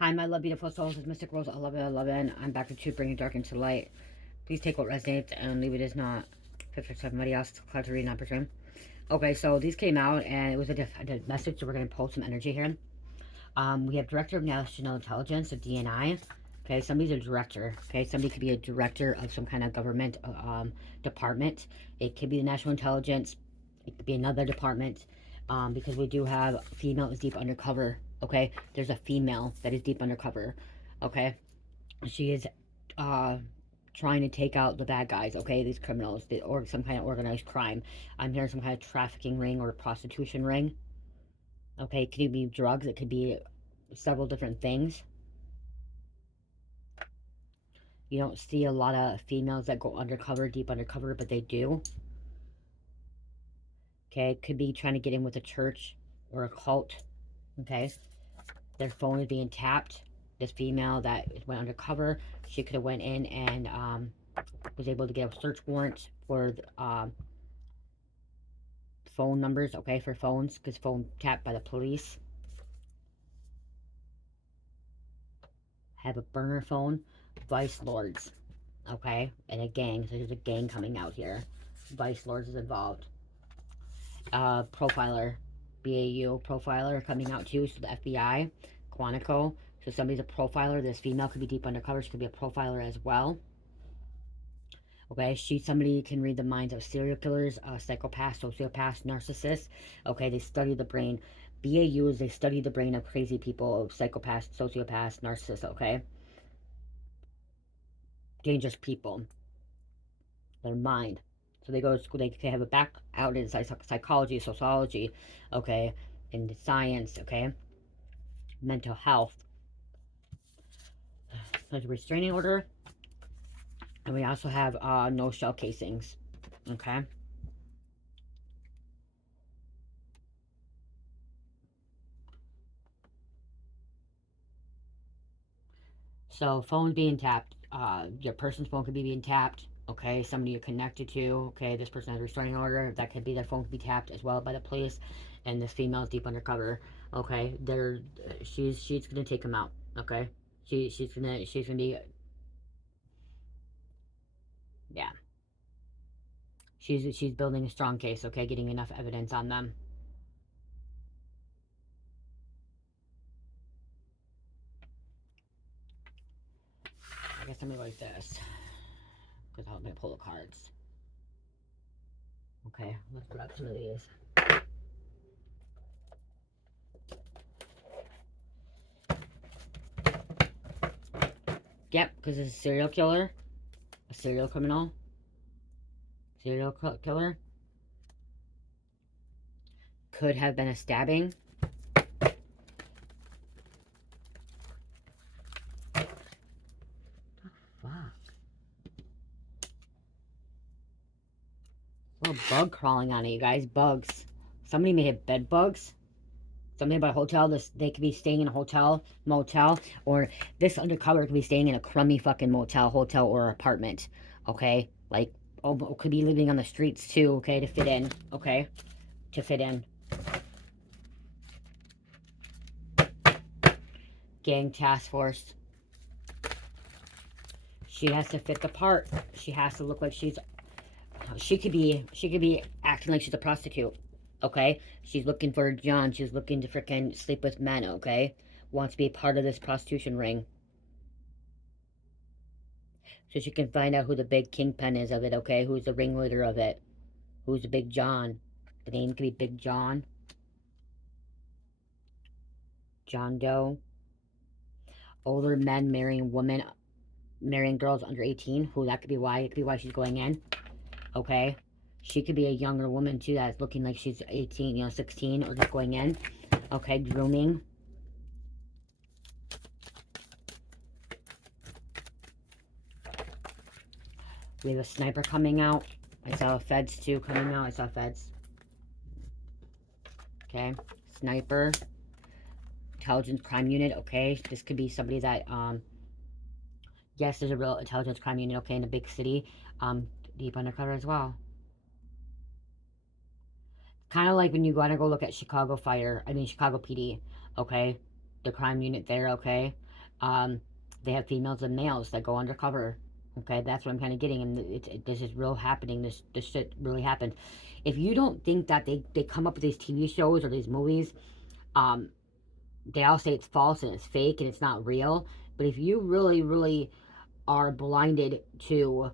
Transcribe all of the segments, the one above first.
Hi, my love, beautiful souls. It's Mystic Rose 1111. I'm back with you, bringing dark into light. Please take what resonates and leave it as not. Fit for somebody else. Cloud to read, not presume. Okay, so these came out, and it was a message, so we're going to pull some energy here. We have Director of National Intelligence, a DNI. Okay, somebody's a director. Okay, somebody could be a director of some kind of government department. It could be the National Intelligence. It could be another department. Because we do have female is deep undercover. Okay, there's a female that is deep undercover. Okay, she is uh, trying to take out the bad guys. Okay, these criminals, or some kind of organized crime. I'm hearing some kind of trafficking ring or prostitution ring. Okay, it could be drugs. It could be several different things. You don't see a lot of females that go undercover, deep undercover, but they do. Okay, it could be trying to get in with a church or a cult. Okay, their phone is being tapped. This female that went undercover, she could have went in and was able to get a search warrant for phone numbers. Okay, for phones, because phone tapped by the police. Have a burner phone. Vice lords. Okay, and a gang. So there's a gang coming out here. Vice lords is involved. Profiler, BAU profiler coming out too. So the FBI, Quantico. So somebody's a profiler. This female could be deep undercover. She could be a profiler as well. Okay, somebody can read the minds of serial killers, psychopaths, sociopaths, narcissists. Okay, they study the brain. BAU is they study the brain of crazy people, psychopaths, sociopaths, narcissists. Okay, dangerous people. Their mind. So they go to school. They have a back out in psychology, sociology. Okay, in science. Okay, mental health. There's a restraining order, and we also have no shell casings. Okay. So phone being tapped. Your person's phone could be being tapped. Okay, somebody you're connected to. Okay, this person has a restraining order. That could be their phone could be tapped as well by the police. And this female is deep undercover. Okay, she's gonna take him out. Okay, she's gonna be, yeah. She's building a strong case. Okay, getting enough evidence on them. I guess I'm gonna go like this because I'm gonna pull the cards. Okay, let's grab some of these. Yep, because it's a serial killer, a serial criminal, serial killer. Could have been a stabbing. Fuck. Little bug crawling on it, you guys. Bugs. Somebody may have bed bugs. Somebody about a hotel. They could be staying in a hotel, motel, or this undercover could be staying in a crummy fucking motel, hotel, or apartment. Okay, like, oh, could be living on the streets too. Okay, to fit in. Okay, to fit in. Gang task force. She has to fit the part. She has to look like she could be acting like she's a prostitute. Okay, she's looking for John. She's looking to freaking sleep with men. Okay, wants to be part of this prostitution ring, so she can find out who the big kingpin is of it. Okay, who's the ringleader of it? Who's the big John? The name could be Big John, John Doe. Older men marrying women, marrying girls under 18. Who that could be why? It could be why she's going in. Okay, she could be a younger woman too that's looking like she's 18, 16, or just going in. Okay, grooming. We have a sniper coming out. I saw feds too coming out. I saw feds. Okay, sniper. Intelligence crime unit. Okay, this could be somebody that yes, there's a real intelligence crime unit. Okay, in a big city. Deep undercover as well. Kind of like when you want to go look at Chicago PD. Okay, the crime unit there. Okay, They have females and males that go undercover. Okay, that's what I'm kind of getting, and this is real happening. This shit really happened. If you don't think that they come up with these TV shows or these movies, um, they all say it's false and it's fake and it's not real. But if you really, really are blinded to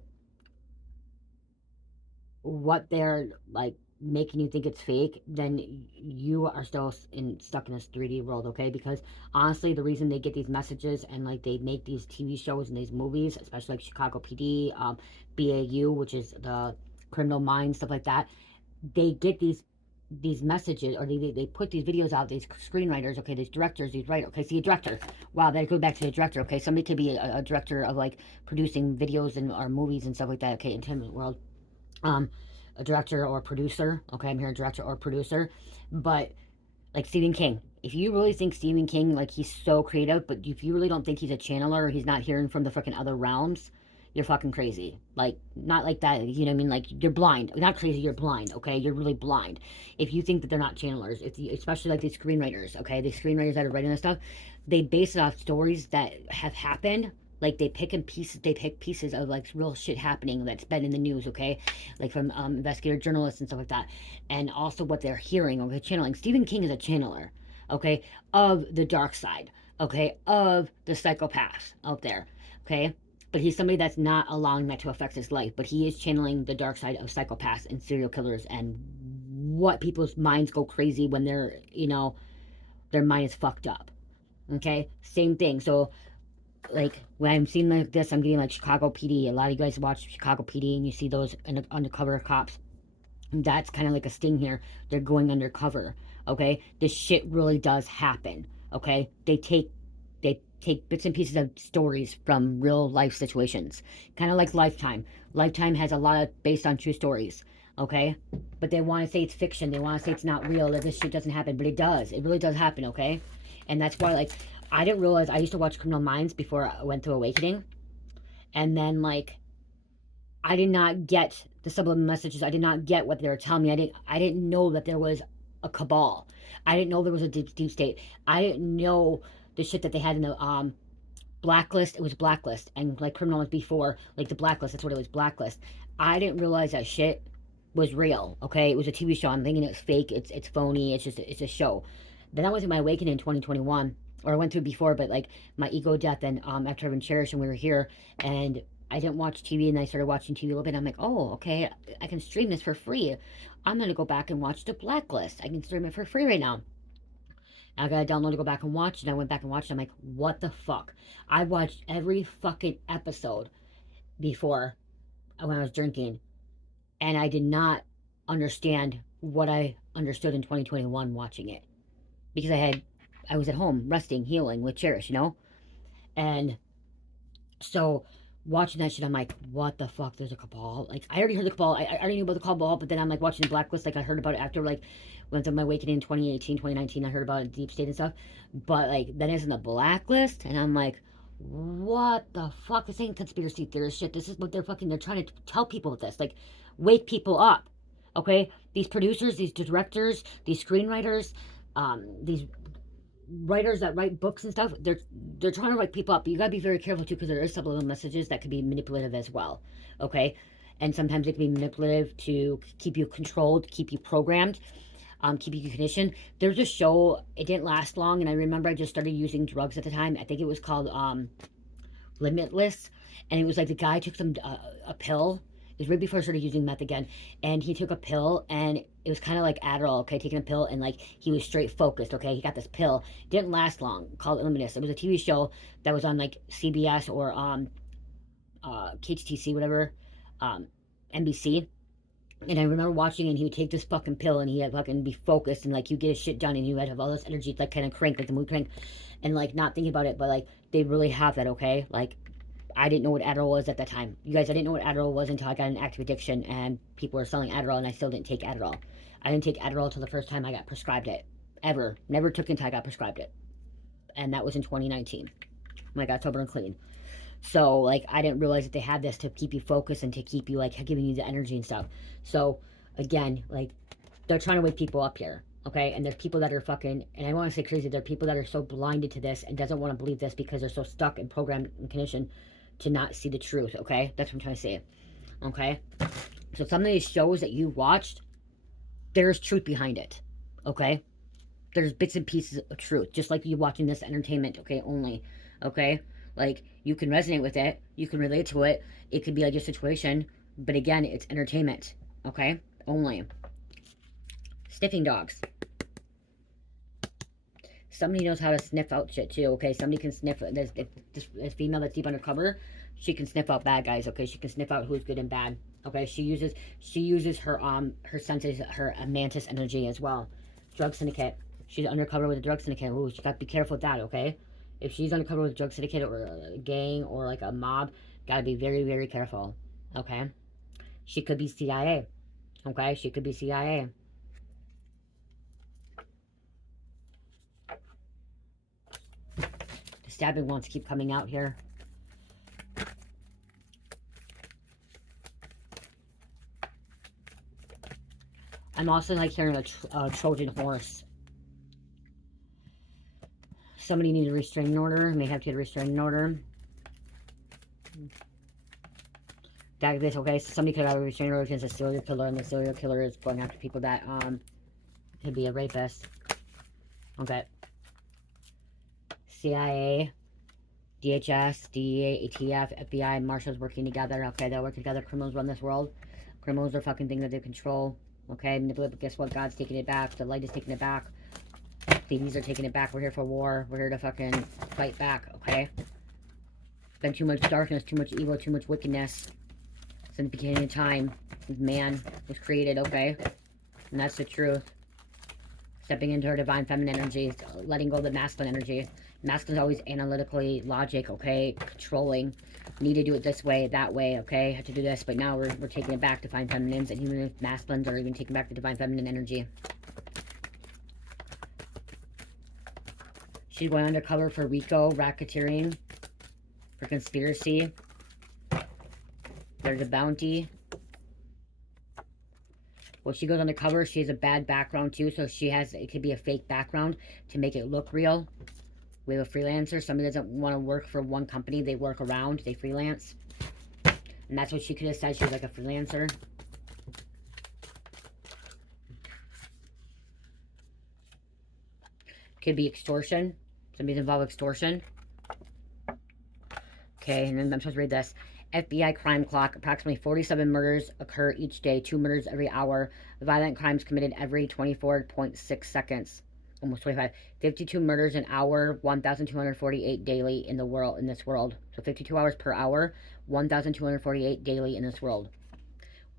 what they're like making you think it's fake, then you are still stuck in this 3D world, okay? Because honestly, the reason they get these messages and like they make these TV shows and these movies, especially like Chicago PD, BAU, which is the Criminal Minds, stuff like that, they get these messages, or they put these videos out, these screenwriters, okay, these directors, these writers, okay, see a director, wow, that goes back to the director, okay, somebody could be a director of like producing videos and or movies and stuff like that, okay, entertainment world, um, a director or producer. Okay, I'm here, a director or producer. But like Stephen King, if you really think Stephen King, like he's so creative, but if you really don't think he's a channeler or he's not hearing from the freaking other realms, you're fucking crazy. Like, not like that, you know what I mean? Like, you're blind. Not crazy, you're blind, okay? You're really blind. If you think that they're not channelers, if you, especially like these screenwriters, okay? These screenwriters that are writing this stuff, they base it off stories that have happened. Like they pick pieces of like real shit happening that's been in the news, okay? Like from investigator journalists and stuff like that, and also what they're hearing, okay? Channeling. Stephen King is a channeler, okay, of the dark side, okay, of the psychopath out there, okay. But he's somebody that's not allowing that to affect his life. But he is channeling the dark side of psychopaths and serial killers and what people's minds go crazy when they're, you know, their mind is fucked up. Okay, same thing. So like when I'm seeing like this, I'm getting like Chicago PD. A lot of you guys watch Chicago PD and you see those undercover cops. That's kind of like a sting here. They're going undercover. Okay, this shit really does happen. Okay, they take bits and pieces of stories from real life situations, kind of like Lifetime. Lifetime has a lot of based on true stories. Okay, but they want to say it's fiction. They want to say it's not real. That this shit doesn't happen, but it does. It really does happen. Okay, and that's why like I didn't realize I used to watch Criminal Minds before I went through Awakening, and then like I did not get the subliminal messages. I did not get what they were telling me. I didn't know that there was a cabal. I didn't know there was a deep state. I didn't know the shit that they had in the blacklist. It was blacklist, and like criminal was before, like the blacklist. That's what it was, blacklist. I didn't realize that shit was real. Okay, it was a TV show. I'm thinking it's fake. It's phony. It's a show. Then I went through my awakening in 2021, or I went through before, but like my ego death, and after having cherished, and we were here, and I didn't watch TV, and I started watching TV a little bit. I'm like, oh, okay, I can stream this for free. I'm gonna go back and watch the blacklist. I can stream it for free right now. I gotta download to go back and watch, and I went back and watched it. I'm like, what the fuck? I watched every fucking episode before when I was drinking, and I did not understand what I understood in 2021 watching it because I was at home resting, healing with Cherish, you know, and so watching that shit, I'm like, what the fuck? There's a cabal. Like I already heard the cabal. I already knew about the cabal, but then I'm like watching the Blacklist. Like I heard about it after like went through my awakening in 2018, 2019. I heard about it, deep state and stuff, but like then it's in the Blacklist, and I'm like, what the fuck? This ain't conspiracy theorist shit. This is what they're trying to tell people with this. Like, wake people up. Okay? These producers, these directors, these screenwriters, these writers that write books and stuff, they're trying to wake people up. But you gotta be very careful too, because there is subliminal messages that could be manipulative as well. Okay? And sometimes it can be manipulative to keep you controlled, keep you programmed, keep you conditioned. There's a show, it didn't last long, and I remember I just started using drugs at the time. I think it was called Limitless, and it was like the guy took a pill. It was right before I started using meth again, and he took a pill, and it was kind of like Adderall, okay, taking a pill, and like he was straight focused, okay. He got this pill, didn't last long, called Limitless. It was a TV show that was on like CBS or KTTC, whatever, um, NBC. And I remember watching, and he would take this fucking pill, and he had fucking be focused, and like you get his shit done, and you would have all this energy, like kind of crank, like the mood crank, and like not thinking about it, but like they really have that, okay? Like I didn't know what Adderall was at that time. You guys, I didn't know what Adderall was until I got an active addiction, and people were selling Adderall, and I still didn't take Adderall. I didn't take Adderall until the first time I got prescribed it, ever. Never took it until I got prescribed it, and that was in 2019 when I got sober and clean. So like I didn't realize that they had this to keep you focused and to keep you like giving you the energy and stuff. So again, like they're trying to wake people up here. Okay, and there's people that are fucking, and I want to say crazy, there are people that are so blinded to this and doesn't want to believe this because they're so stuck and programmed and conditioned to not see the truth, okay? That's what I'm trying to say, okay? So some of these shows that you watched, there's truth behind it, okay? There's bits and pieces of truth, just like you watching this entertainment, okay, only, okay? Like, you can resonate with it, you can relate to it, it could be like your situation, but again, it's entertainment, okay? Only. Sniffing dogs. Somebody knows how to sniff out shit too, okay? Somebody can sniff, this female that's deep undercover, she can sniff out bad guys, okay? She can sniff out who's good and bad, okay? She uses her senses, her mantis energy as well. Drug syndicate. She's undercover with a drug syndicate. Ooh, she got to be careful with that, okay? If she's undercover with a drug syndicate or a gang or like a mob, gotta be very, very careful, okay? She could be CIA, okay? She could be CIA. The stabbing wants to keep coming out here. I'm also like hearing a Trojan horse. Somebody needs a restraining order. May have to get a restraining order. That this okay. So somebody could have a restraining order against a serial killer, and the serial killer is going after people that could be a rapist. Okay. CIA, DHS, DEA, ATF, FBI, Marshals working together. Okay, they'll work together. Criminals run this world. Criminals are fucking things that they control. Okay, but guess what? God's taking it back. The light is taking it back. Thieves are taking it back. We're here for war. We're here to fucking fight back, okay? Been too much darkness, too much evil, too much wickedness since the beginning of time. Man was created, okay? And that's the truth. Stepping into her divine feminine energy, letting go of the masculine energy. Masculine's always analytically logic, okay? Controlling. Need to do it this way, that way, okay? Have to do this, but now we're taking it back to divine feminines, and even masculines are even taking back the divine feminine energy. She's going undercover for RICO, racketeering, for conspiracy. There's a bounty. Well, she goes undercover. She has a bad background too, so it could be a fake background to make it look real. We have a freelancer. Somebody doesn't want to work for one company. They work around. They freelance. And that's what she could have said. She was like a freelancer. Could be extortion. Somebody's involved with extortion. Okay, and then I'm supposed to read this. FBI crime clock. Approximately 47 murders occur each day. 2 murders every hour. Violent crimes committed every 24.6 seconds. Almost 25. 52 murders an hour. 1,248 daily in this world. So 52 hours per hour. 1,248 daily in this world.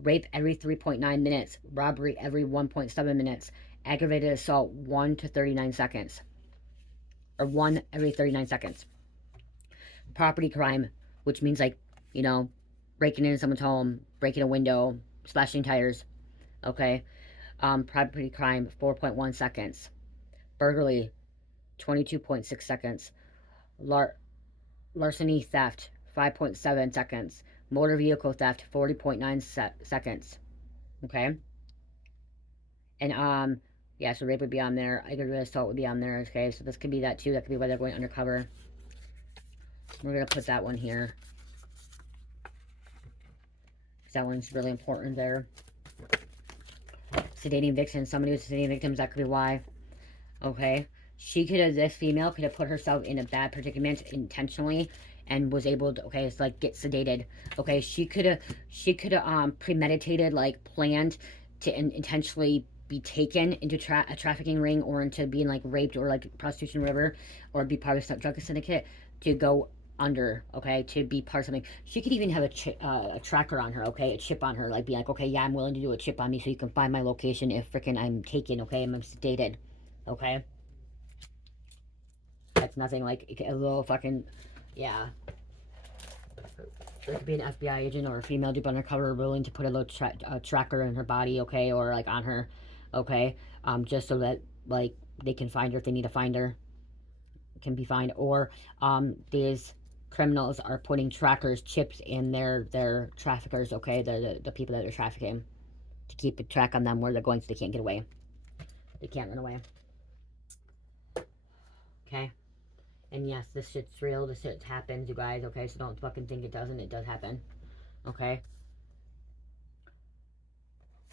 Rape every 3.9 minutes. Robbery every 1.7 minutes. Aggravated assault 1 to 39 seconds. Or 1 every 39 seconds. Property crime, which means like, you know, breaking into someone's home, breaking a window, slashing tires. Okay. Property crime 4.1 seconds. Burglary 22.6 seconds. Larceny theft 5.7 seconds. Motor vehicle theft 40.9 seconds. Okay. And yeah, so rape would be on there. Aggravated assault would be on there. Okay, so this could be that too. That could be why they're going undercover. We're gonna put that one here. That one's really important there. Sedating victims. Somebody who's sedating victims, that could be why. Okay. This female could have put herself in a bad predicament intentionally and was able to, okay, it's like get sedated. Okay, she could have premeditated, like planned to intentionally be taken into a trafficking ring or into being like raped or like prostitution, whatever, or be part of some drug syndicate to go under, okay, to be part of something. She could even have a tracker on her, okay, a chip on her, like be like, okay, yeah, I'm willing to do a chip on me so you can find my location if freaking I'm taken, okay, I'm sedated, okay. That's nothing like a little fucking, yeah. It could be an FBI agent or a female deep undercover willing to put a little tracker in her body, okay, or like on her, okay, just so that like they can find her if they need to find her, can be found. Or these criminals are putting trackers, chips in their traffickers, okay, the people that are trafficking, to keep a track on them where they're going so they can't get away. They can't run away. Okay? And yes, this shit's real. This shit happens, you guys, okay? So don't fucking think it doesn't. It does happen. Okay?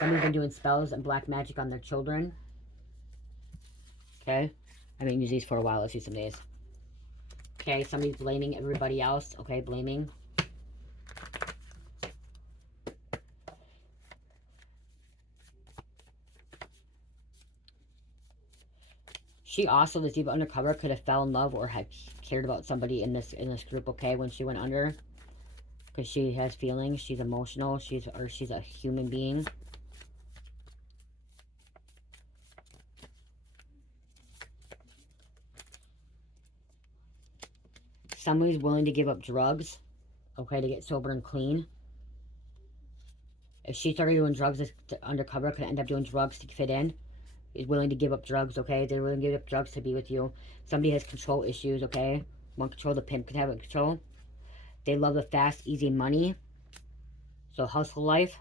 Somebody's been doing spells and black magic on their children. Okay? I haven't used these for a while. Let's use some of these. Okay, somebody's blaming everybody else. Okay, blaming. She also, this diva undercover, could have fell in love or had cared about somebody in this group, okay, when she went under. Because she has feelings, she's emotional, she's a human being. Somebody's willing to give up drugs, okay, to get sober and clean. If she started doing drugs, this undercover could end up doing drugs to fit in. Is willing to give up drugs, okay? They're willing to give up drugs to be with you. Somebody has control issues, okay? Want control, the pimp could have control. They love the fast, easy money. So hustle life.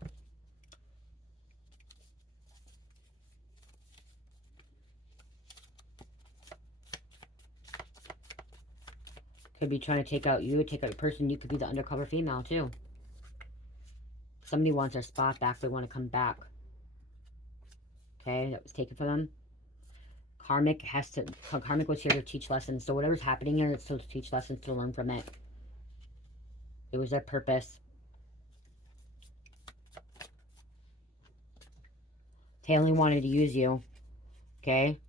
Could be trying to take out you, take out your person. You could be the undercover female, too. Somebody wants their spot back. They want to come back. Okay, that was taken from them. Karmic was here to teach lessons. So whatever's happening here, it's still to teach lessons, to learn from it. It was their purpose. They only wanted to use you. Okay?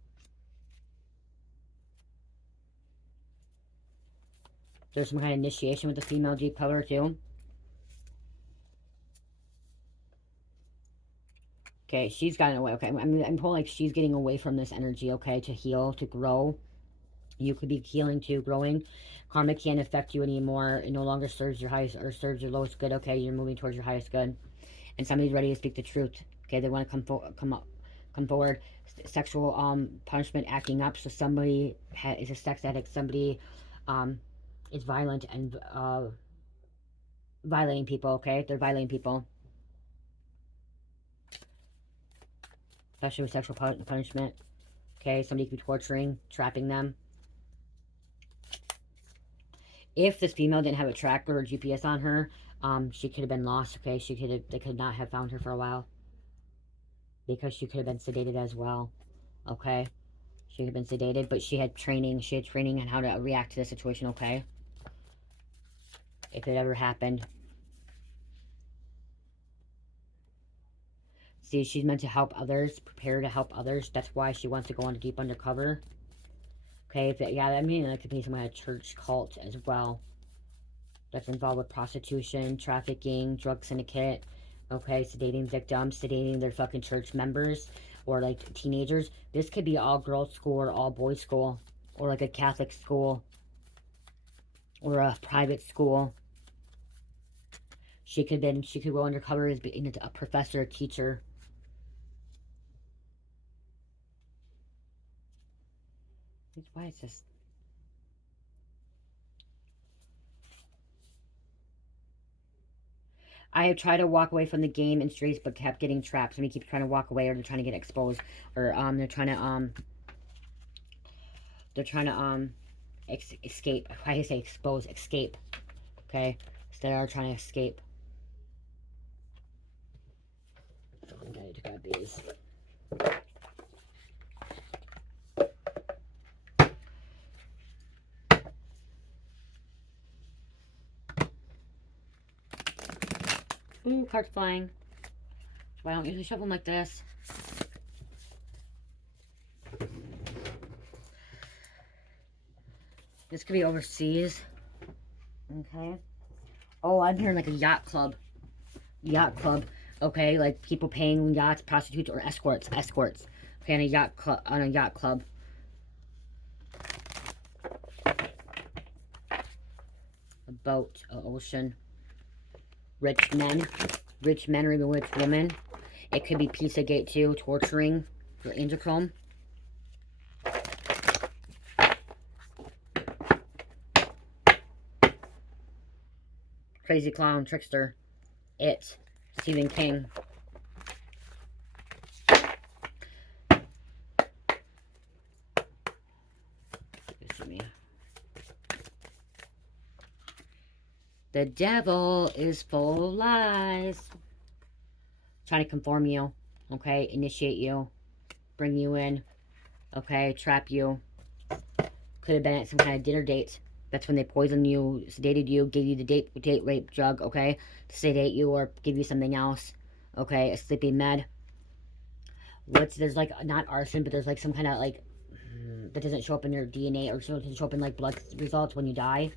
There's some kind of initiation with the female deep color, too. Okay, she's gotten away. Okay, I'm pulling like she's getting away from this energy, okay, to heal, to grow. You could be healing too, growing. Karma can't affect you anymore. It no longer serves your highest or serves your lowest good, okay? You're moving towards your highest good. And somebody's ready to speak the truth, okay? They want to come forward. Sexual punishment, acting up. So somebody is a sex addict. Somebody is violent and violating people, okay? They're violating people. Especially with sexual punishment. Okay, somebody could be torturing, trapping them. If this female didn't have a tracker or GPS on her, she could have been lost, okay? They could not have found her for a while. Because she could have been sedated as well, okay? She could have been sedated, but she had training. She had training on how to react to the situation, okay? If it ever happened. See, she's meant to help others, prepare to help others. That's why she wants to go on a deep undercover. Okay, yeah, I mean, that could be some kind of church cult as well. That's involved with prostitution, trafficking, drug syndicate, okay, sedating victims, sedating their fucking church members, or like teenagers. This could be all girls school or all boys school, or like a Catholic school, or a private school. She could go undercover as being a professor, a teacher. Why is this? I have tried to walk away from the game and streets, but kept getting trapped. Somebody keeps trying to walk away, or they're trying to get exposed, or they're trying to escape. Why do I say expose? Escape. Okay, so they are trying to escape. I need to grab these. Ooh, cards flying. Why don't you usually shuffle them like this? This could be overseas. Okay. Oh, I'm hearing like a yacht club. Yacht club. Okay, like people paying yachts, prostitutes, or escorts. Escorts. Okay, on a yacht club. On a yacht club. A boat. An ocean. Rich men. Rich men or even rich women. It could be Pizzagate too. Torturing. Your angel chrome. Crazy clown. Trickster. It. Stephen King. The devil is full of lies. Trying to conform you, okay? Initiate you, bring you in, okay? Trap you. Could have been at some kind of dinner date. That's when they poisoned you, sedated you, gave you the date rape drug, okay? To sedate you or give you something else, okay? A sleeping med. There's like, not arson, but there's like some kind of like, that doesn't show up in your DNA or doesn't show up in like blood results when you die.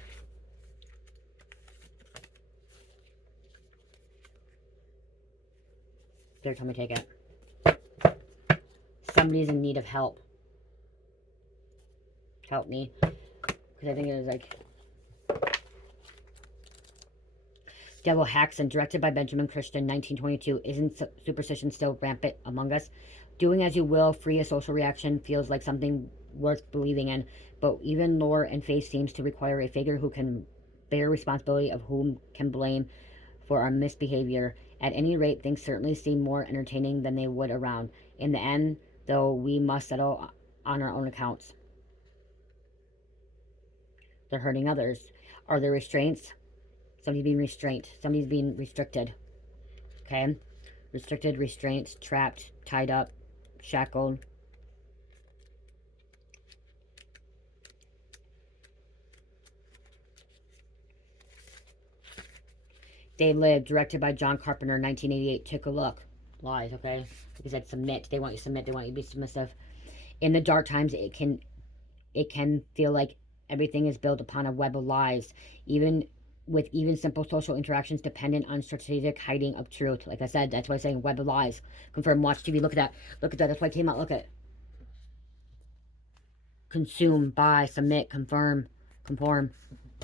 They're telling me to take it. Somebody's in need of help. Help me. Because I think it was like Devil Hacks and directed by Benjamin Christian, 1922. Isn't superstition still rampant among us? Doing as you will, free of social reaction, feels like something worth believing in, but even lore and faith seems to require a figure who can bear responsibility of whom can blame for our misbehavior. At any rate, things certainly seem more entertaining than they would around. In the end, though, we must settle on our own accounts. They're hurting others. Are there restraints? Somebody's being restrained. Somebody's being restricted. Okay? Restricted, restraints, trapped, tied up, shackled. They Live, directed by John Carpenter, 1988. Take a look. Lies, okay? Because I submit. They want you to submit. They want you to be submissive. In the dark times, it can feel like everything is built upon a web of lies. Even simple social interactions dependent on strategic hiding of truth. Like I said, that's why I'm saying web of lies. Confirm, watch TV, look at that. Look at that. That's why it came out. Look at it. Consume, buy, submit, confirm, conform.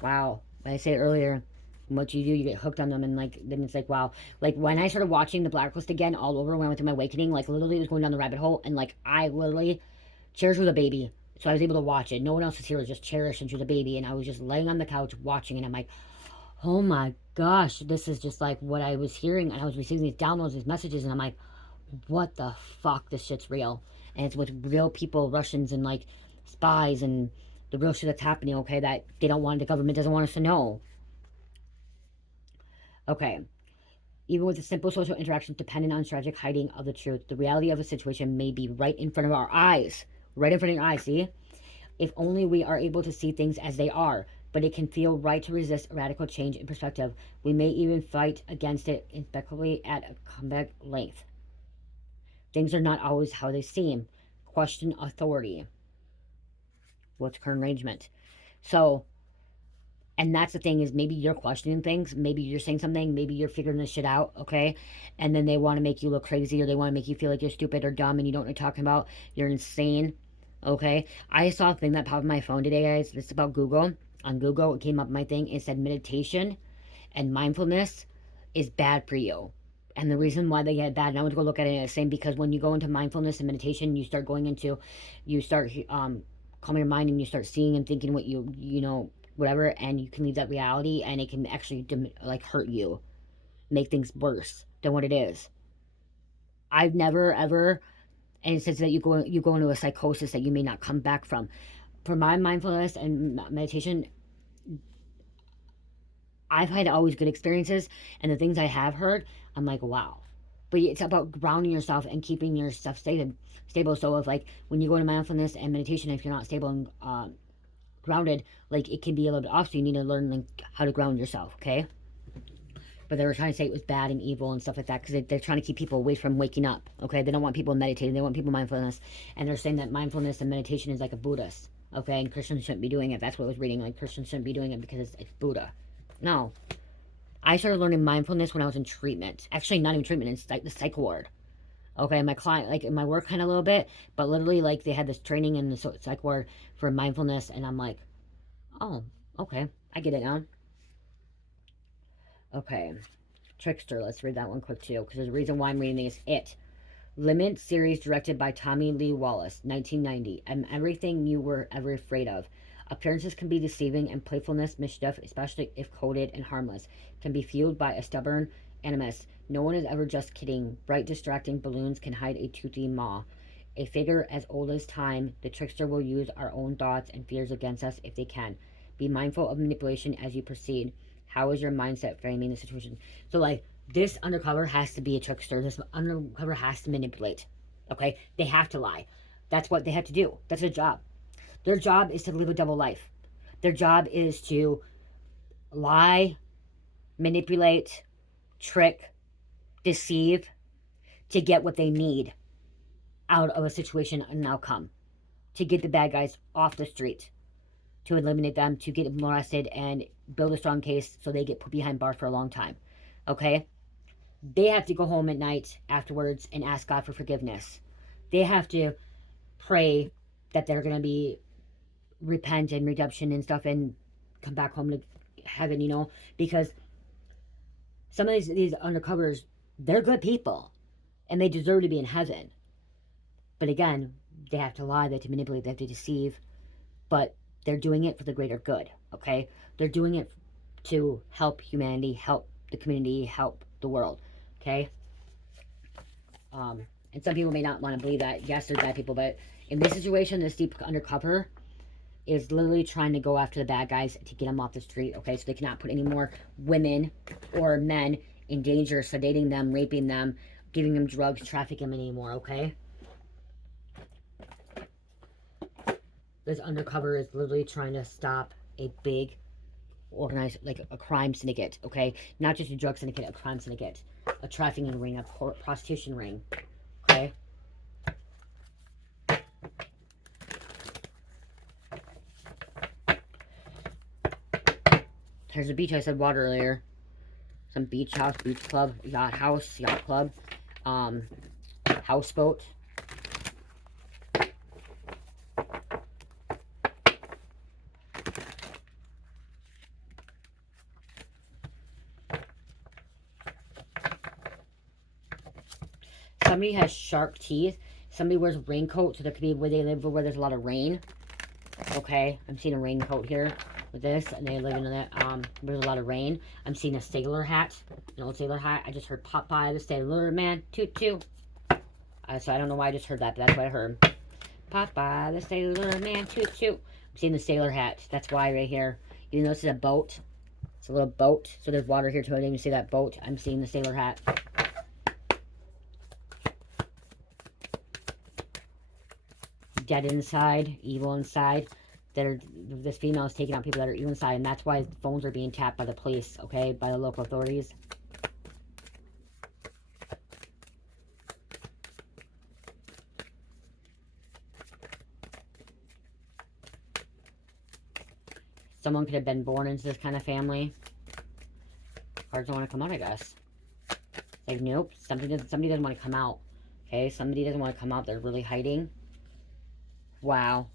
Wow. Like I said earlier, what you do, you get hooked on them, and like then it's like wow. Like when I started watching The Blacklist again all over when I went through my awakening, like literally it was going down the rabbit hole, and like I literally Cherish was a baby. So I was able to watch it. No one else was here. It was just Cherish and she was a baby. And I was just laying on the couch watching it. I'm like, oh my gosh, this is just like what I was hearing. And I was receiving these downloads, these messages. And I'm like, what the fuck? This shit's real. And it's with real people, Russians and like spies and the real shit that's happening, okay? That they don't want, the government doesn't want us to know. Okay. Even with the simple social interactions dependent on strategic hiding of the truth, the reality of a situation may be right in front of our eyes. Right in front of your eyes, see? If only we are able to see things as they are, but it can feel right to resist a radical change in perspective. We may even fight against it impeccably at a combat length. Things are not always how they seem. Question authority. What's current arrangement? So, and that's the thing is maybe you're questioning things, maybe you're saying something, maybe you're figuring this shit out, okay? And then they want to make you look crazy or they want to make you feel like you're stupid or dumb and you don't know what you're talking about. You're insane, okay? I saw a thing that popped on my phone today, guys. This is about Google. On Google, it came up my thing. It said meditation and mindfulness is bad for you. And the reason why they get bad, and I went to go look at it, is saying because when you go into mindfulness and meditation, you start calming your mind and you start seeing and thinking what you know, whatever, and you can leave that reality and it can actually like hurt you, make things worse than what it is. I've never ever, and it says that you go into a psychosis that you may not come back from. For my mindfulness and meditation, I've had always good experiences, and the things I have heard, I'm like, wow. But it's about grounding yourself and keeping yourself stable. So if like when you go into mindfulness and meditation, if you're not stable and grounded, like it can be a little bit off. So you need to learn like how to ground yourself. Okay. But they were trying to say it was bad and evil and stuff like that because they're trying to keep people away from waking up. Okay, they don't want people meditating. They want people mindfulness, and they're saying that mindfulness and meditation is like a Buddhist. Okay, and Christians shouldn't be doing it. That's what I was reading. Like Christians shouldn't be doing it because it's Buddha. No, I started learning mindfulness when I was in treatment. Actually, not even treatment. It's like the psych ward. Okay, my client, like in my work, kind of a little bit, but literally, like they had this training in the psych ward for mindfulness, and I'm like, oh, okay, I get it now. Okay, Trickster. Let's read that one quick too, because there's a reason why I'm reading this. It. Limit series directed by Tommy Lee Wallace, 1990. I'm everything you were ever afraid of. Appearances can be deceiving, and playfulness, mischief, especially if coded and harmless, can be fueled by a stubborn animus. No one is ever just kidding. Bright, distracting balloons can hide a toothy maw. A figure as old as time, the trickster will use our own thoughts and fears against us if they can. Be mindful of manipulation as you proceed. How is your mindset framing the situation? So, like, this undercover has to be a trickster. This undercover has to manipulate. Okay? They have to lie. That's what they have to do. That's their job. Their job is to live a double life. Their job is to lie, manipulate, trick, deceive to get what they need out of a situation, an outcome, to get the bad guys off the street, to eliminate them, to get molested and build a strong case so they get put behind bars for a long time. Okay? They have to go home at night afterwards and ask God for forgiveness. They have to pray that they're going to be repent and redemption and stuff and come back home to heaven, you know, because some of these undercovers, they're good people and they deserve to be in heaven. But again, they have to lie, they have to manipulate, they have to deceive, but they're doing it for the greater good, okay? They're doing it to help humanity, help the community, help the world, okay? And some people may not want to believe that. Yes, they're bad people, but in this situation, this deep undercover is literally trying to go after the bad guys to get them off the street, okay? So they cannot put any more women or men in danger, sedating them, raping them, giving them drugs, trafficking them anymore, okay? This undercover is literally trying to stop a big organized, like a crime syndicate, okay? Not just a drug syndicate, a crime syndicate, a trafficking ring, a prostitution ring, okay? There's a beach. I said water earlier. Some beach house, beach club, yacht house, yacht club, houseboat. Somebody has sharp teeth. Somebody wears a raincoat, so there could be where they live where there's a lot of rain. Okay, I'm seeing a raincoat here with this, and they live in that, there's a lot of rain. I'm seeing a sailor hat, an old sailor hat. I just heard Popeye the Sailor Man, toot toot. So I don't know why I just heard that, but that's what I heard. Popeye the Sailor Man, toot toot. I'm seeing the sailor hat. That's why right here. You notice it's a boat. It's a little boat. So there's water here too. I didn't even see that boat. I'm seeing the sailor hat. Dead inside, evil inside. This female is taking out people that are evil inside, and that's why phones are being tapped by the police, okay, by the local authorities. Someone could have been born into this kind of family. Cards don't want to come out, I guess. Like, nope, somebody doesn't want to come out. Okay, somebody doesn't want to come out. They're really hiding. Wow.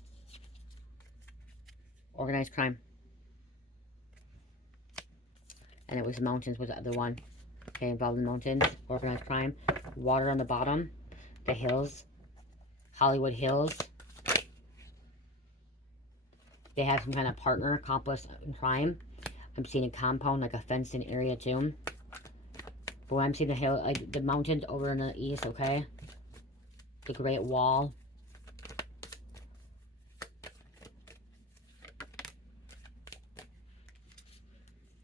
Organized crime. And it was mountains was the other one. Okay, involved in mountains. Organized crime. Water on the bottom. The hills. Hollywood Hills. They have some kind of partner, accomplice in crime. I'm seeing a compound, like a fenced-in area too. But I'm seeing the hill, like the mountains over in the east, okay? The Great Wall.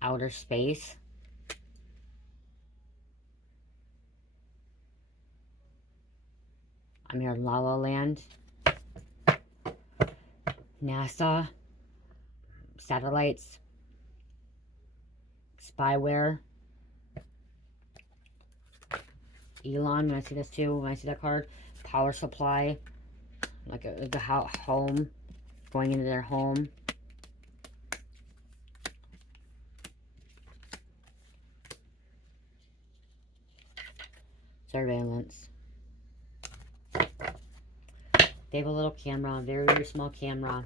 Outer space. I'm here in La La Land. NASA. Satellites. Spyware. Elon, when I see this too, when I see that card. Power supply. Like the home. Going into their home. Surveillance. They have a little camera, a very, very small camera.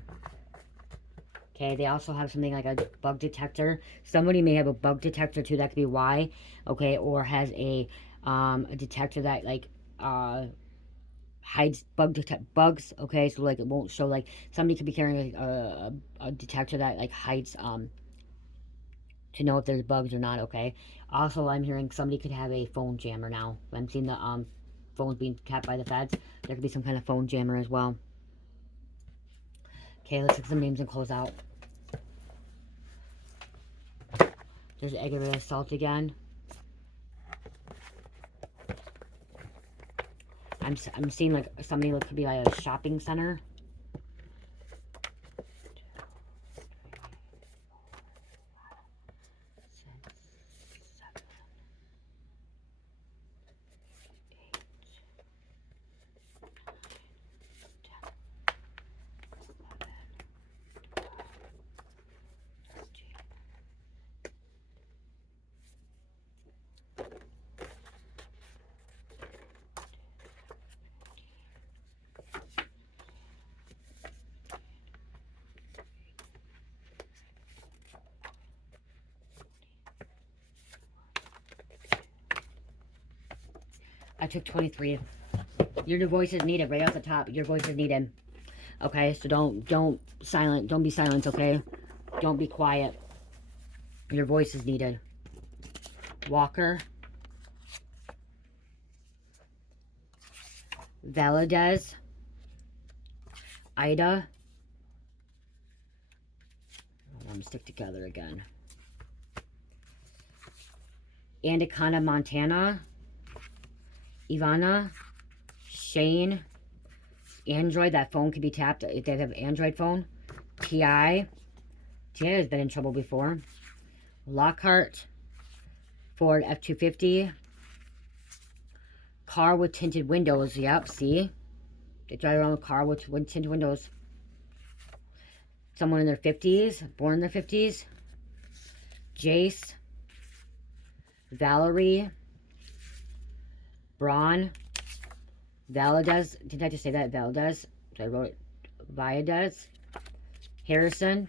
Okay, they also have something like a bug detector. Somebody may have a bug detector too, that could be why. Okay, or has a detector that like hides bugs. Okay, so like it won't show, like somebody could be carrying a detector that like hides to know if there's bugs or not. Okay. Also, I'm hearing somebody could have a phone jammer now. I'm seeing the phones being tapped by the feds. There could be some kind of phone jammer as well. Okay, let's look some names and close out. There's aggravated assault again. I'm seeing like something that could be like a shopping center. I took 23. Your voice is needed right off the top. Your voice is needed. Okay, so don't be silent, okay? Don't be quiet. Your voice is needed. Walker. Valadez. Ida. I'm gonna stick together again. Anaconda, Montana. Ivana. Shane. Android, that phone could be tapped if they have an Android phone. T.I. T.I. has been in trouble before. Lockhart. Ford F-250. Car with tinted windows. Yep, see? They drive around with a car with tinted windows. Someone in their 50s. Born in their 50s. Jace. Valerie. Braun. Valadez. Didn't I just say that? Valadez. So I wrote it. Viadez. Harrison.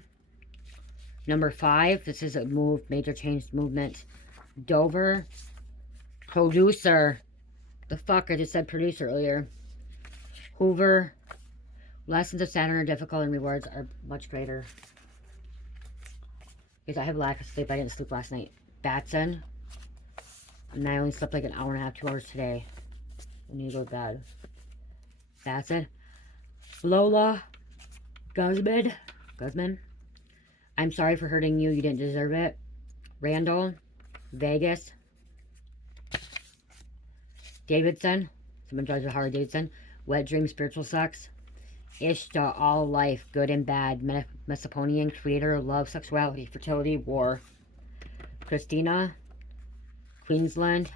Number 5. This is a move. Major change movement. Dover. Producer. The fuck? I just said producer earlier. Hoover. Lessons of Saturn are difficult and rewards are much greater. Because I have lack of sleep. I didn't sleep last night. Batson. And I only slept like an hour and a half, 2 hours today. I need to go to bed. That's it. Lola. Guzman. I'm sorry for hurting you. You didn't deserve it. Randall. Vegas. Davidson. Someone drives a Harley Davidson. Wet Dream, Spiritual Sex. Ishta, All Life, Good and Bad. Mesoponian, Creator, Love, Sexuality, Fertility, War. Christina. Queensland.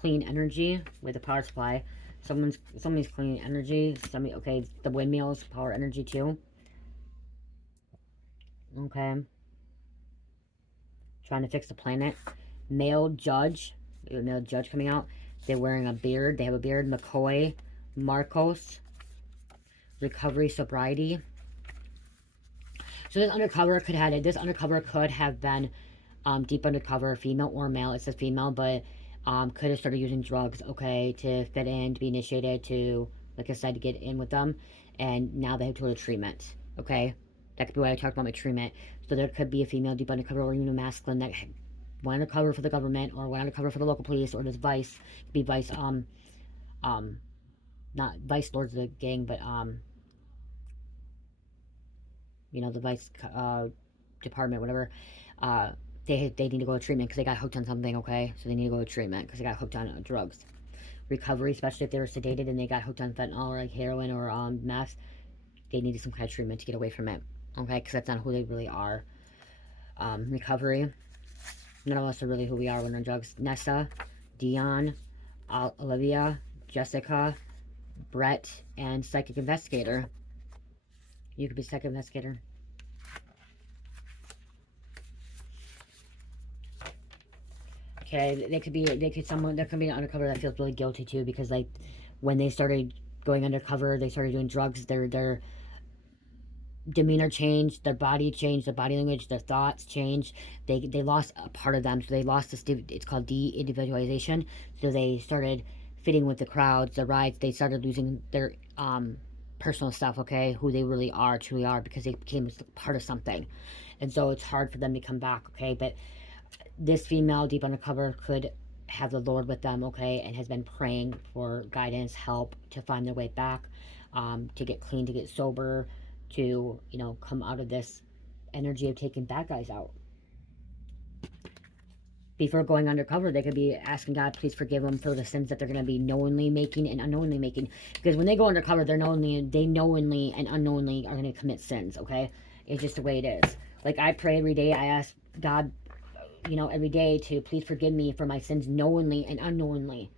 Clean Energy with a power supply. Somebody's clean energy. Okay, the windmills, power energy too. Okay. Trying to fix the planet. Male judge. Male judge coming out. They're wearing a beard. They have a beard. McCoy. Marcos. Recovery, sobriety. So this undercover could have been deep undercover, female or male. It says female, but could have started using drugs, okay, to fit in, to be initiated, to, like I said, to get in with them. And now they have to go to treatment, okay? That could be why I talked about my treatment. So there could be a female deep undercover or even a masculine that went undercover for the government or went undercover for the local police or this vice. It could be vice, not vice lords of the gang, but, you know, the vice department, whatever. They need to go to treatment because they got hooked on something, okay? So they need to go to treatment because they got hooked on drugs. Recovery, especially if they were sedated and they got hooked on fentanyl or like heroin or meth, they needed some kind of treatment to get away from it, okay? Because that's not who they really are. Recovery, none of us are really who we are when we're on drugs. Nessa, Dion, Olivia, Jessica, Brett, and Psychic Investigator. You could be Psychic Investigator. Okay, there could be an undercover that feels really guilty too because like when they started going undercover, they started doing drugs. Their demeanor changed, their body changed, their body language, their thoughts changed. They lost a part of them, so they lost this. It's called de-individualization. So they started fitting with the crowds, the rides. They started losing their personal stuff. Okay, who they really are, truly are, because they became part of something, and so it's hard for them to come back. Okay, but this female deep undercover could have the Lord with them, okay, and has been praying for guidance, help to find their way back, to get clean, to get sober, to, you know, come out of this energy of taking bad guys out. before going undercover, they could be asking God, please forgive them for the sins that they're going to be knowingly making and unknowingly making. Because when they go undercover, they knowingly and unknowingly are going to commit sins, okay? It's just the way it is. Like, I pray every day. I ask God, you know, every day to please forgive me for my sins knowingly and unknowingly,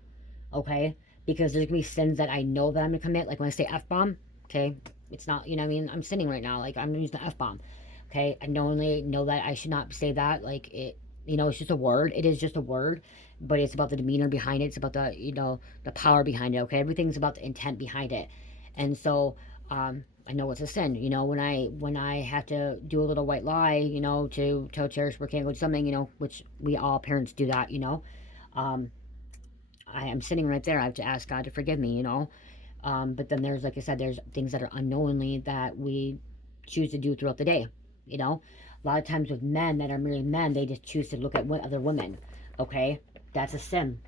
okay? Because there's going to be sins that I know that I'm going to commit. Like when I say F-bomb, okay? It's not, you know what I mean? I'm sinning right now. Like, I'm using the F-bomb, okay? I knowingly know that I should not say that. Like, it, you know, it's just a word. It is just a word, but it's about the demeanor behind it. It's about the, you know, the power behind it, okay? Everything's about the intent behind it. And so, I know it's a sin, you know, when I have to do a little white lie, you know, to tell cherish we can't go to something, you know, which we all parents do that, you know. Um, I am sitting right there. I have to ask God to forgive me, you know. But then there's, like I said, there's things that are unknowingly that we choose to do throughout the day, you know. A lot of times with men that are married men, they just choose to look at other women, okay? That's a sin.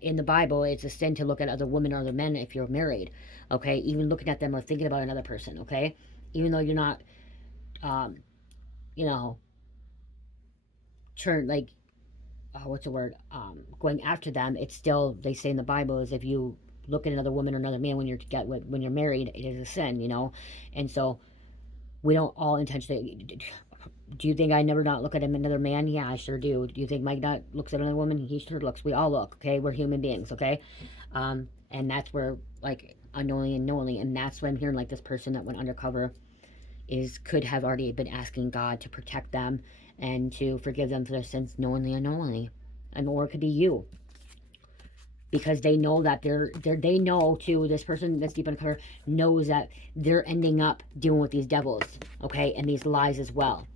In the Bible, it's a sin to look at other women or other men if you're married, okay? Even looking at them or thinking about another person, okay? Even though you're not, um, you know, like, what's the word, going after them, it's still, they say in the Bible, is if you look at another woman or another man when you're married, it is a sin, you know. And so we don't all intentionally. Do you think I never not look at another man? Yeah, I sure do. Do you think Mike not looks at another woman? He sure looks. We all look, okay? We're human beings, okay? And that's where, like, unknowingly and knowingly, and that's what I'm hearing, like, this person that went undercover could have already been asking God to protect them and to forgive them for their sins knowingly and unknowingly. And or it could be you, because they know that they know too, this person that's deep undercover knows that they're ending up dealing with these devils, okay, and these lies as well,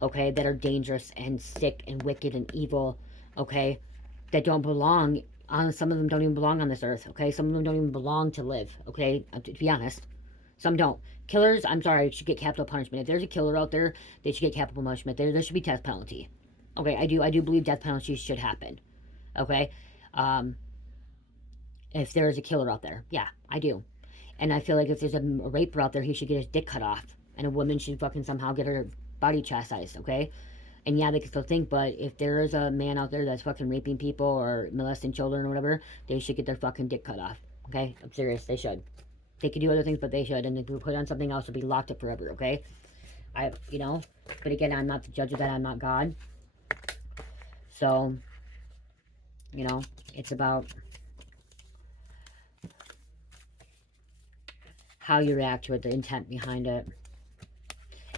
okay, that are dangerous and sick and wicked and evil, okay, that don't belong on, some of them don't even belong on this earth, okay, some of them don't even belong to live, okay, to be honest. Some don't. Killers, I'm sorry, should get capital punishment. If there's a killer out there, they should get capital punishment. There should be death penalty. Okay, I do believe death penalty should happen. Okay, if there is a killer out there, yeah, I do. And I feel like if there's a raper out there, he should get his dick cut off, and a woman should fucking somehow get her body chastised. Okay, and yeah, they can still think, but if there is a man out there that's fucking raping people or molesting children or whatever, they should get their fucking dick cut off. Okay, I'm serious. They should. They could do other things, but they should, and if we put on something else, will be locked up forever. Okay, you know. But again, I'm not the judge of that. I'm not God. So, you know, it's about how you react to it, the intent behind it.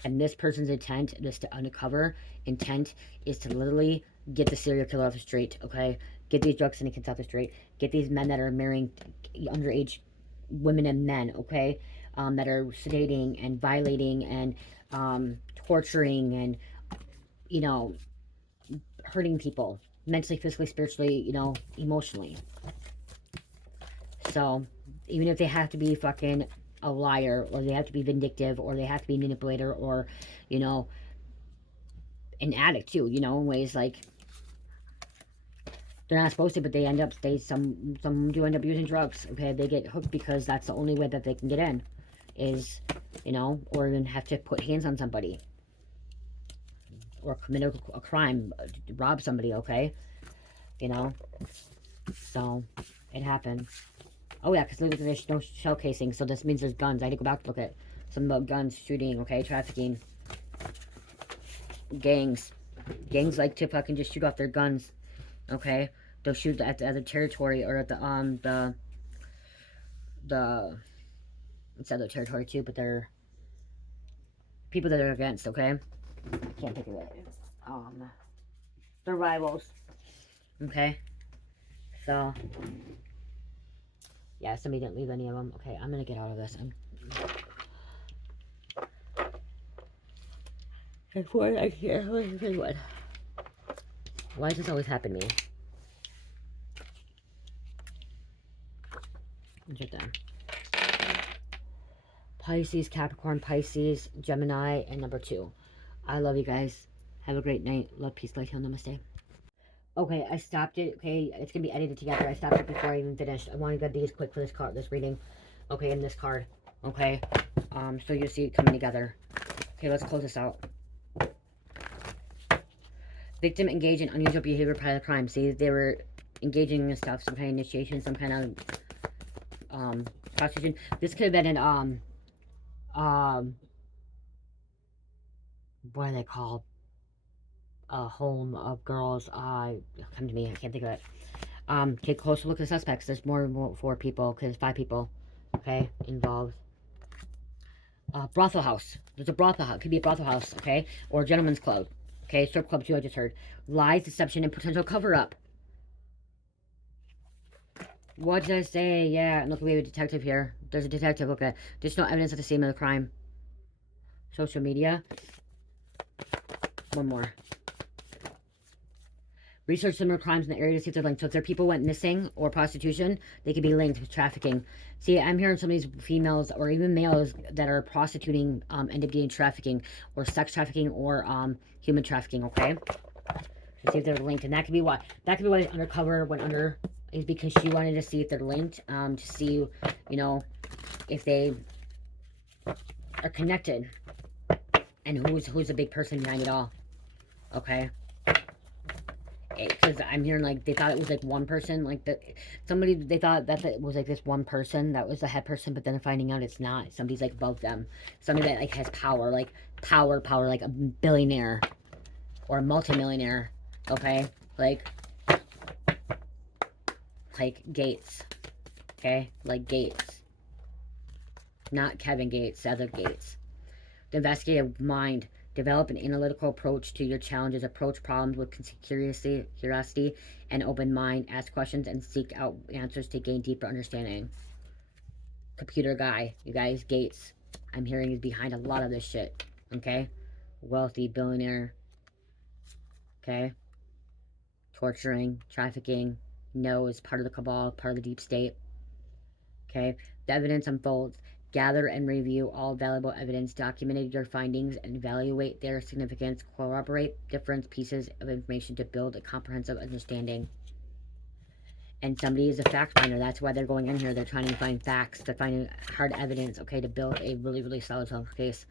And this person's intent, this to undercover intent, is to literally get the serial killer off the street, okay? Get these drug syndicates off the street. Get these men that are marrying underage women and men, okay? That are sedating and violating and torturing and, you know, hurting people mentally, physically, spiritually, you know, emotionally. So, even if they have to be fucking a liar, or they have to be vindictive, or they have to be a manipulator, or, you know, an addict too, you know, in ways like they're not supposed to, but they end up, some do end up using drugs, okay? They get hooked because that's the only way that they can get in, is, you know, or even have to put hands on somebody, or commit a crime, rob somebody, okay? You know, so it happens. Oh yeah, because there's no shell casing, so this means there's guns. I had to go back to look at something about guns, shooting, okay, trafficking, gangs. Gangs like to fucking just shoot off their guns, okay? They'll shoot at the other territory, or at the it's other territory too, but they're people that they're against, okay? Can't think of it. They're rivals, okay? So yeah, somebody didn't leave any of them. Okay, I'm gonna get out of this. I can't. What? Why does this always happen to me? Check that. Pisces, Capricorn, Pisces, Gemini, and number 2. I love you guys. Have a great night. Love, peace, light, heal, namaste. Okay, I stopped it. Okay, it's gonna be edited together. I stopped it before I even finished. I want to get these quick for this reading. Okay, and this card. Okay, so you'll see it coming together. Okay, let's close this out. Victim engaged in unusual behavior prior to crime. See, they were engaging in stuff, some kind of initiation, some kind of prostitution. This could have been an what are they called? A home of girls. Come to me. I can't think of it. Take a closer look at the suspects. There's more than 4 people, because 5 people, okay, involved. Brothel house. There's a brothel house. Could be a brothel house, okay, or a gentleman's club, okay. Strip club too. I just heard lies, deception, and potential cover up. What does it say? Yeah, and look, we have a detective here. There's a detective. Okay, there's no evidence of the scene of the crime. Social media. One more. Research similar crimes in the area to see if they're linked. So if their people went missing or prostitution, they could be linked with trafficking. See, I'm hearing some of these females or even males that are prostituting end up getting trafficking or sex trafficking or human trafficking, okay? To see if they're linked. And that could be why. That could be why Undercover went under, is because she wanted to see if they're linked, to see, you know, if they are connected. And who's the big person behind it all, okay? Because I'm hearing like they thought it was like one person, like that somebody, they thought that it was like this one person that was the head person, but then finding out it's not. Somebody's like above them, somebody that like has power, like power, like a billionaire or a multimillionaire, okay, like Gates, okay, like Gates, not Kevin Gates, the other Gates. The investigative mind. Develop an analytical approach to your challenges. Approach problems with curiosity and open mind. Ask questions and seek out answers to gain deeper understanding. Computer guy. You guys, Gates. I'm hearing he's behind a lot of this shit. Okay? Wealthy, billionaire. Okay? Torturing, trafficking. No, is part of the cabal, part of the deep state. Okay? The evidence unfolds. Gather and review all valuable evidence, document your findings, and evaluate their significance. Corroborate different pieces of information to build a comprehensive understanding. And somebody is a fact finder. That's why they're going in here. They're trying to find facts. They're finding hard evidence, okay, to build a really, really solid case.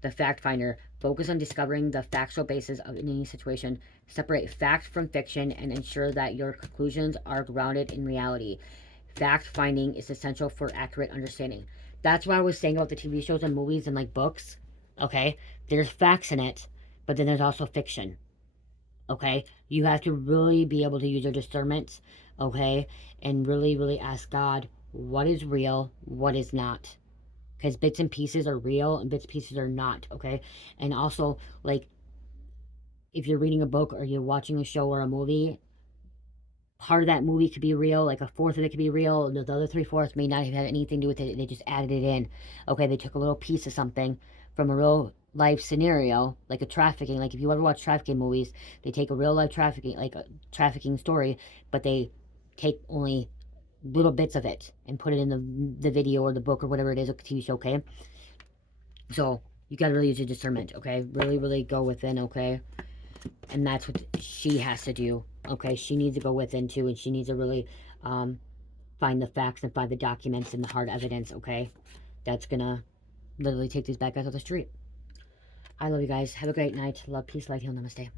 The fact finder. Focus on discovering the factual basis of any situation. Separate fact from fiction and ensure that your conclusions are grounded in reality. Fact finding is essential for accurate understanding. That's what I was saying about the TV shows and movies and like books. Okay, there's facts in it, but then there's also fiction. Okay, you have to really be able to use your discernment. Okay, and really, really ask God what is real, what is not. Because bits and pieces are real and bits and pieces are not. Okay, and also like if you're reading a book or you're watching a show or a movie, part of that movie could be real, like a fourth of it could be real, and the other 3/4 may not have had anything to do with it. They just added it in. Okay, they took a little piece of something from a real life scenario, like a trafficking. Like if you ever watch trafficking movies, they take a real life trafficking, like a trafficking story, but they take only little bits of it and put it in the video or the book or whatever it is, a TV show. Okay, so you gotta really use your discernment. Okay, really, really go within. Okay. And that's what she has to do. Okay, she needs to go within too, and she needs to really find the facts and find the documents and the hard evidence. Okay, that's gonna literally take these bad guys off the street. I love you guys. Have a great night. Love, peace, light, heal, namaste.